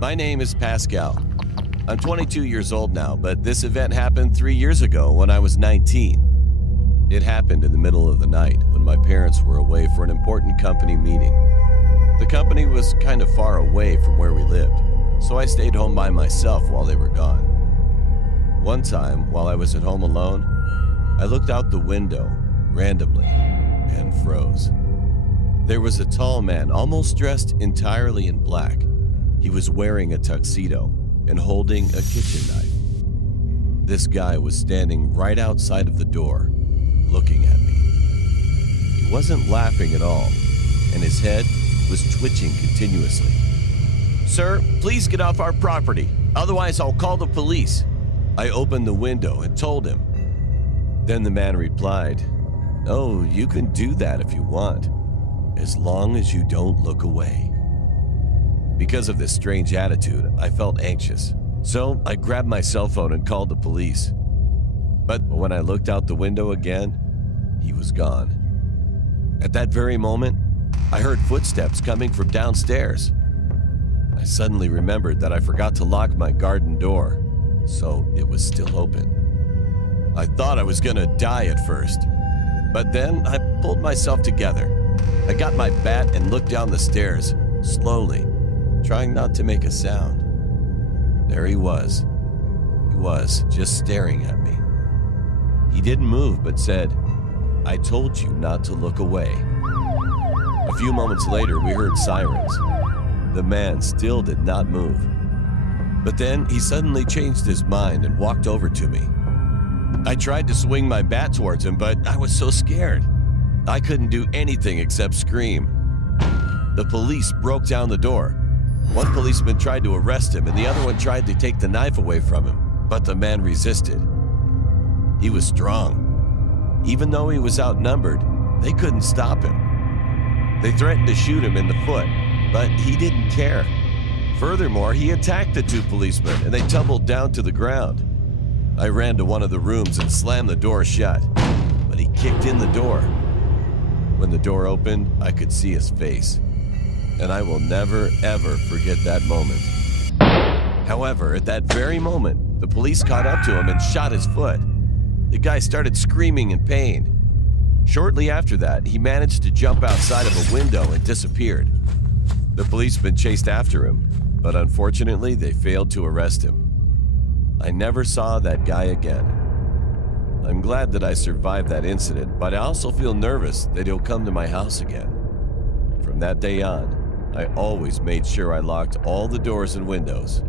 My name is Pascal. I'm 22 years old now, but this event happened 3 years ago when I was 19. It happened in the middle of the night when my parents were away for an important company meeting. The company was kind of far away from where we lived, so I stayed home by myself while they were gone. One time, while I was at home alone, I looked out the window randomly and froze. There was a tall man, almost dressed entirely in black. He was wearing a tuxedo and holding a kitchen knife. This guy was standing right outside of the door, looking at me. He wasn't laughing at all, and his head was twitching continuously. "Sir, please get off our property, otherwise I'll call the police." I opened the window and told him. Then the man replied, "Oh, you can do that if you want, as long as you don't look away." Because of this strange attitude, I felt anxious, so I grabbed my cell phone and called the police. But when I looked out the window again, he was gone. At that very moment, I heard footsteps coming from downstairs. I suddenly remembered that I forgot to lock my garden door, so it was still open. I thought I was gonna die at first, but then I pulled myself together. I got my bat and looked down the stairs, slowly, trying not to make a sound. There he was. He was just staring at me. He didn't move but said, "I told you not to look away." A few moments later, we heard sirens. The man still did not move. But then he suddenly changed his mind and walked over to me. I tried to swing my bat towards him, but I was so scared. I couldn't do anything except scream. The police broke down the door. One policeman tried to arrest him, and the other one tried to take the knife away from him, but the man resisted. He was strong. Even though he was outnumbered, they couldn't stop him. They threatened to shoot him in the foot, but he didn't care. Furthermore, he attacked the two policemen, and they tumbled down to the ground. I ran to one of the rooms and slammed the door shut, but he kicked in the door. When the door opened, I could see his face, and I will never, ever forget that moment. However, at that very moment, the police caught up to him and shot his foot. The guy started screaming in pain. Shortly after that, he managed to jump outside of a window and disappeared. The policemen chased after him, but unfortunately, they failed to arrest him. I never saw that guy again. I'm glad that I survived that incident, but I also feel nervous that he'll come to my house again. From that day on, I always made sure I locked all the doors and windows.